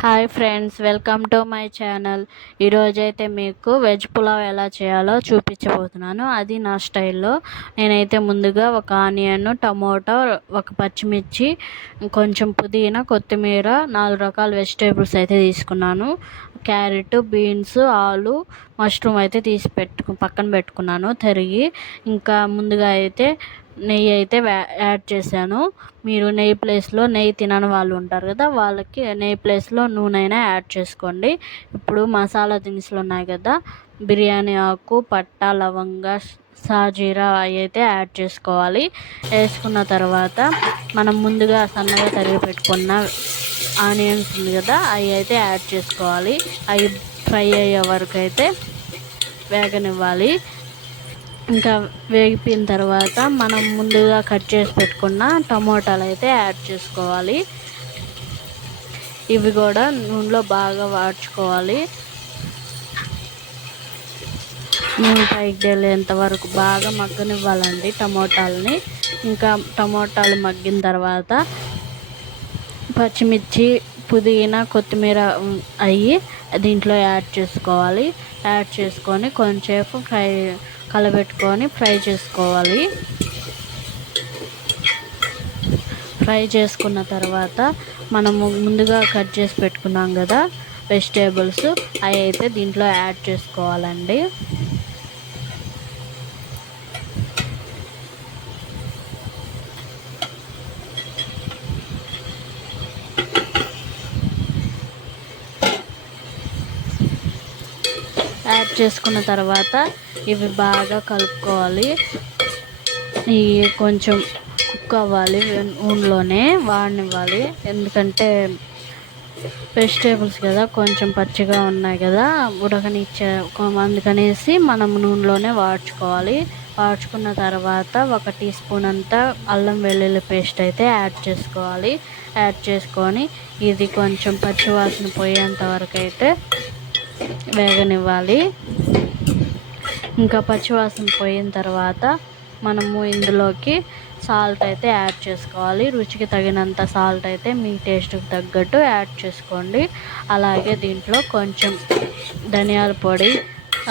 Hi friends welcome to my channel. ఈరోజైతే మీకు veg pulao ఎలా చేయాలో చూపించబోతున్నాను. అది నా స్టైల్లో. నేనైతే ముందుగా ఒక ఆనియన్ టమోటో ఒక పచ్చిమిర్చి కొంచెం పుదీనా కొత్తిమీర నాలుగు రకాల వెజిటేబుల్స్ అయితే తీసుకున్నాను. క్యారెట్ బీన్స్ ఆలు మష్రూమ్ అయితే తీసి పెట్టు పక్కన పెట్టుకున్నాను తరిగి. ఇంకా ముందుగా అయితే నెయ్యి అయితే యాడ్ చేశాను. మీరు నెయ్యి ప్లేస్లో నెయ్యి తినని వాళ్ళు ఉంటారు కదా వాళ్ళకి నెయ్యి ప్లేస్లో నూనె అయినా యాడ్ చేసుకోండి. ఇప్పుడు మసాలా దినుసులు ఉన్నాయి కదా బిర్యానీ ఆకు పట్ట లవంగ సాజీరా అవి అయితే యాడ్ చేసుకోవాలి. వేసుకున్న తర్వాత మనం ముందుగా సన్నగా తరిగి పెట్టుకున్న ఆనియన్స్ ఉంది కదా అవి అయితే యాడ్ చేసుకోవాలి. అవి ఫ్రై అయ్యే వరకు అయితే వేగనివ్వాలి. ఇంకా వేగిపోయిన తర్వాత మనం ముందుగా కట్ చేసి పెట్టుకున్న టమోటాలు అయితే యాడ్ చేసుకోవాలి. ఇవి కూడా నూనెలో బాగా వాడ్చుకోవాలి. నూనె పైకి వెళ్ళేంత వరకు బాగా మగ్గనివ్వాలండి టమోటాలని. ఇంకా టమోటాలు మగ్గిన తర్వాత పచ్చిమిర్చి పుదీనా కొత్తిమీర అయ్యి దీంట్లో యాడ్ చేసుకోవాలి. యాడ్ చేసుకొని కొంచెంసేపు ఫ్రై కలబెట్టుకొని ఫ్రై చేసుకోవాలి. ఫ్రై చేసుకున్న తర్వాత మనము ముందుగా కట్ చేసి పెట్టుకున్నాం కదా వెజిటేబుల్స్ అవి అయితే దీంట్లో యాడ్ చేసుకోవాలండి యాడ్ చేసుకున్న తర్వాత ఇవి బాగా కలుపుకోవాలి. ఇవి కొంచెం కుక్ అవ్వాలి నూనెలోనే వాడనివ్వాలి. ఎందుకంటే వెజిటేబుల్స్ కదా కొంచెం పచ్చిగా ఉన్నాయి కదా ఉడకనిచ్చే అందుకనేసి మనం నూనెలోనే వాడ్చుకోవాలి వాడ్చుకున్న తర్వాత ఒక టీ స్పూన్ అంతా అల్లం వెల్లుల్లి పేస్ట్ అయితే యాడ్ చేసుకోవాలి. యాడ్ చేసుకొని ఇది కొంచెం పచ్చివాసన పోయేంత వరకు అయితే వేగనివ్వాలి. ఇంకా పచ్చివాసన పోయిన తర్వాత మనము ఇందులోకి సాల్ట్ అయితే యాడ్ చేసుకోవాలి. రుచికి తగినంత సాల్ట్ అయితే మీ టేస్ట్కి తగ్గట్టు యాడ్ చేసుకోండి. అలాగే దీంట్లో కొంచెం ధనియాల పొడి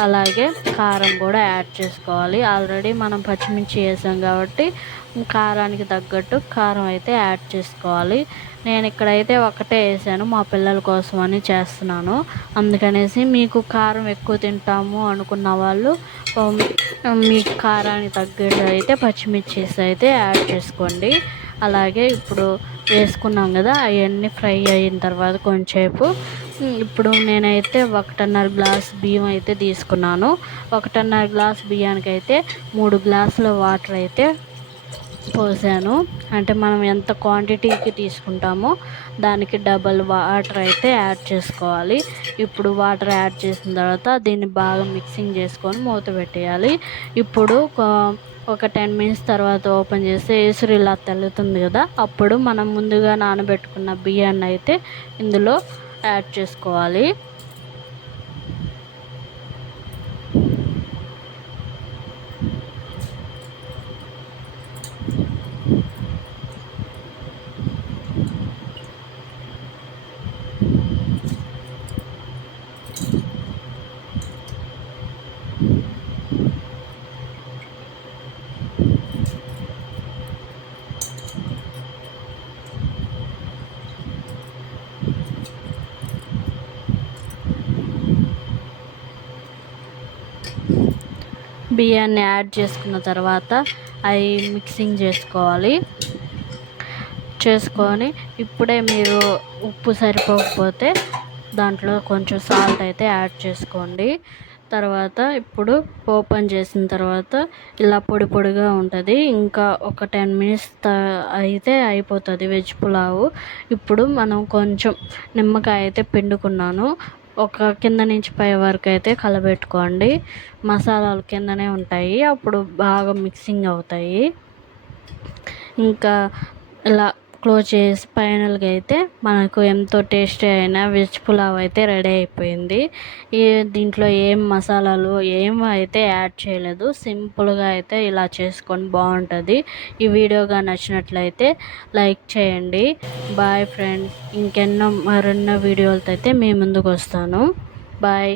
అలాగే కారం కూడా యాడ్ చేసుకోవాలి. ఆల్రెడీ మనం పచ్చిమిర్చి వేసాం కాబట్టి కారానికి తగ్గట్టు కారం అయితే యాడ్ చేసుకోవాలి. నేను ఇక్కడైతే ఒకటే వేసాను మా పిల్లల కోసం అని చేస్తున్నాను. అందుకనేసి మీకు కారం ఎక్కువ తింటాము అనుకున్న వాళ్ళు మీ కారానికి తగ్గట్టు అయితే పచ్చిమిర్చి అయితే యాడ్ చేసుకోండి. అలాగే ఇప్పుడు వేసుకున్నాం కదా అవన్నీ ఫ్రై అయిన తర్వాత కొంచెంసేపు ఇప్పుడు నేనైతే ఒకటిన్నర గ్లాస్ బియ్యం అయితే తీసుకున్నాను. ఒకటిన్నర గ్లాస్ బియ్యానికి అయితే మూడు గ్లాసుల వాటర్ అయితే పోసాను. అంటే మనం ఎంత క్వాంటిటీకి తీసుకుంటామో దానికి డబల్ వాటర్ అయితే యాడ్ చేసుకోవాలి. ఇప్పుడు వాటర్ యాడ్ చేసిన తర్వాత దీన్ని బాగా మిక్సింగ్ చేసుకొని మూత పెట్టేయాలి. ఇప్పుడు ఒక టెన్ మినిట్స్ తర్వాత ఓపెన్ చేస్తే ఏసురు ఇలా తెల్లుతుంది కదా అప్పుడు మనం ముందుగా నానబెట్టుకున్న బియ్యాన్ని అయితే ఇందులో యాడ్ చేసుకోవాలి. బియ్యాన్ని యాడ్ చేసుకున్న తర్వాత అవి మిక్సింగ్ చేసుకోవాలి. చేసుకొని ఇప్పుడే మీరు ఉప్పు సరిపోకపోతే దాంట్లో కొంచెం సాల్ట్ అయితే యాడ్ చేసుకోండి. తర్వాత ఇప్పుడు ఓపెన్ చేసిన తర్వాత ఇలా పొడి పొడిగా ఉంటుంది. ఇంకా ఒక టెన్ మినిట్స్ అయితే అయిపోతుంది వెజ్ పులావు. ఇప్పుడు మనం కొంచెం నిమ్మకాయ అయితే పిండుకున్నాను. ఒక కింద నుంచి పై వరకు అయితే కలబెట్టుకోండి. మసాలాలు కిందనే ఉంటాయి. అప్పుడు బాగా మిక్సింగ్ అవుతాయి. ఇంకా ఇలా క్లోజ్ చేసి ఫైనల్గా అయితే మనకు ఎంతో టేస్టీ అయిన వెజ్ పులావ్ అయితే రెడీ అయిపోయింది. ఈ దీంట్లో ఏం మసాలాలు ఏం అయితే యాడ్ చేయలేదు సింపుల్గా అయితే ఇలా చేసుకొని బాగుంటుంది. ఈ వీడియోగా నచ్చినట్లయితే లైక్ చేయండి. బాయ్ ఫ్రెండ్స్ ఇంకెన్నో మరెన్నో వీడియోలతో అయితే మీ ముందుకు వస్తాను. బాయ్.